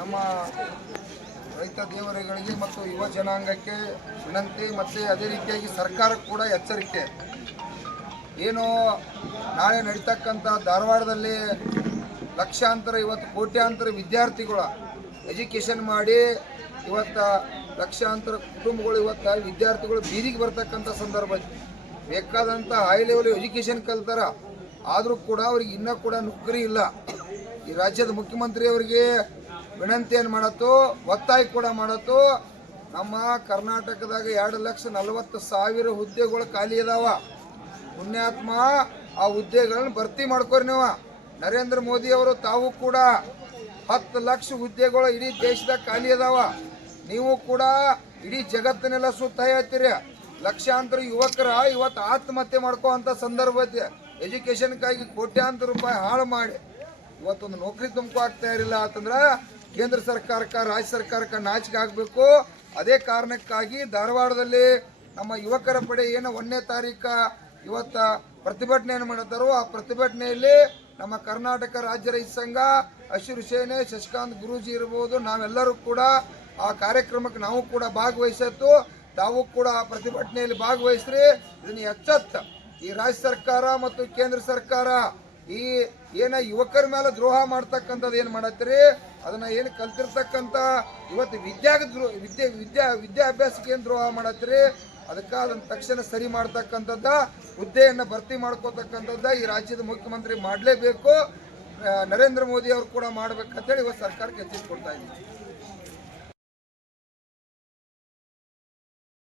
ನಮ್ಮ ರೈತ ದೇವರುಗಳಿಗೆ ಮತ್ತು ಯುವ ಜನಾಂಗಕ್ಕೆ ವಿನಂತಿ ಮತ್ತು ಅದೇ ರೀತಿಯಾಗಿ ಸರ್ಕಾರಕ್ಕೆ ಕೂಡ ಎಚ್ಚರಿಕೆ ಏನು ನಾಳೆ ನಡೀತಕ್ಕಂಥ ಧಾರವಾಡದಲ್ಲಿ ಲಕ್ಷಾಂತರ ಇವತ್ತು ಕೋಟ್ಯಾಂತರ ವಿದ್ಯಾರ್ಥಿಗಳ ಎಜುಕೇಷನ್ ಮಾಡಿ ಇವತ್ತು ಲಕ್ಷಾಂತರ ಕುಟುಂಬಗಳು ಇವತ್ತು ವಿದ್ಯಾರ್ಥಿಗಳು ಬೀದಿಗೆ ಬರ್ತಕ್ಕಂಥ ಸಂದರ್ಭ ಬೇಕಾದಂಥ ಹೈ ಲೆವೆಲ್ ಎಜುಕೇಷನ್ ಕಲ್ತಾರ ಆದರೂ ಕೂಡ ಅವ್ರಿಗೆ ಇನ್ನೂ ಕೂಡ ನೌಕರಿ ಇಲ್ಲ ಈ ರಾಜ್ಯದ ಮುಖ್ಯಮಂತ್ರಿಯವರಿಗೆ ವಿನಂತಿಯನ್ನು ಮಾಡತ್ತು ಒತ್ತಾಯ ಕೂಡ ಮಾಡತ್ತು ನಮ್ಮ ಕರ್ನಾಟಕದಾಗ ಎರಡು ಲಕ್ಷ ನಲವತ್ತು ಸಾವಿರ ಹುದ್ದೆಗಳು ಖಾಲಿ ಇದಾವ ಪುಣ್ಯಾತ್ಮ ಆ ಹುದ್ದೆಗಳನ್ನ ಭರ್ತಿ ಮಾಡ್ಕೋರಿ ನೀವು ನರೇಂದ್ರ ಮೋದಿ ಅವರು ತಾವು ಕೂಡ ಹತ್ತು ಲಕ್ಷ ಹುದ್ದೆಗಳು ಇಡೀ ದೇಶದಾಗ ಖಾಲಿ ಅದಾವ ನೀವು ಕೂಡ ಇಡೀ ಜಗತ್ತನೆಲ್ಲ ಸುತ್ತ ಹೇಳ್ತೀರಿ ಲಕ್ಷಾಂತರ ಯುವಕರ ಇವತ್ತು ಆತ್ಮಹತ್ಯೆ ಮಾಡ್ಕೋವಂಥ ಸಂದರ್ಭ ಎಜುಕೇಶನ್ ಎಜುಕೇಷನ್ಗಾಗಿ ಕೋಟ್ಯಾಂತರ ರೂಪಾಯಿ ಹಾಳು ಮಾಡಿ ಇವತ್ತೊಂದು ನೌಕರಿ ತುಂಬಿಕೋ ಆಗ್ತಾ ಇರಲಿಲ್ಲ ಅಂತಂದ್ರೆ ಕೇಂದ್ರ ಸರ್ಕಾರಕ್ಕ ರಾಜ್ಯ ಸರ್ಕಾರಕ್ಕ ನಾಚಿಕೆ ಆಗಬೇಕು ಅದೇ ಕಾರಣಕ್ಕಾಗಿ ಧಾರವಾಡದಲ್ಲಿ ನಮ್ಮ ಯುವಕರ ಪಡೆ ಏನು ಒಂದನೇ ತಾರೀಕ ಇವತ್ತ ಪ್ರತಿಭಟನೆಯನ್ನು ಮಾಡಿದ್ದಾರೋ ಆ ಪ್ರತಿಭಟನೆಯಲ್ಲಿ ನಮ್ಮ ಕರ್ನಾಟಕ ರಾಜ್ಯ ರೈತ ಸಂಘ ಹಸಿರು ಸೇನೆ ಶಶಿಕಾಂತ್ ಗುರೂಜಿ ಇರ್ಬೋದು ನಾವೆಲ್ಲರೂ ಕೂಡ ಆ ಕಾರ್ಯಕ್ರಮಕ್ಕೆ ನಾವು ಕೂಡ ಭಾಗವಹಿಸತ್ತು ತಾವು ಕೂಡ ಆ ಪ್ರತಿಭಟನೆಯಲ್ಲಿ ಭಾಗವಹಿಸ್ರಿ ಇದನ್ನು ಎಚ್ಚತ್ತ ಈ ರಾಜ್ಯ ಸರ್ಕಾರ ಮತ್ತು ಕೇಂದ್ರ ಸರ್ಕಾರ ಈ ಏನ ಯುವಕರ ಮೇಲೆ ದ್ರೋಹ ಮಾಡ್ತಕ್ಕಂಥದ್ದು ಏನು ಮಾಡತ್ತೀರಿ ಅದನ್ನ ಏನು ಕಲ್ತಿರ್ತಕ್ಕಂಥ ಇವತ್ತು ವಿದ್ಯಾಗ ದ್ರೋ ವಿದ್ಯೆ ವಿದ್ಯಾ ವಿದ್ಯಾಭ್ಯಾಸಕ್ಕೆ ಏನು ದ್ರೋಹ ಮಾಡತ್ತೀರಿ ಅದಕ್ಕೆ ಅದನ್ನು ತಕ್ಷಣ ಸರಿ ಮಾಡ್ತಕ್ಕಂಥದ್ದ ಹುದ್ದೆಯನ್ನು ಭರ್ತಿ ಮಾಡ್ಕೋತಕ್ಕಂಥದ್ದ ಈ ರಾಜ್ಯದ ಮುಖ್ಯಮಂತ್ರಿ ಮಾಡಲೇಬೇಕು ನರೇಂದ್ರ ಮೋದಿ ಅವರು ಕೂಡ ಮಾಡ್ಬೇಕಂತೇಳಿ ಇವತ್ತು ಸರ್ಕಾರಕ್ಕೆ ಎಚ್ಚರಿಕೆ ಇದ್ದೀನಿ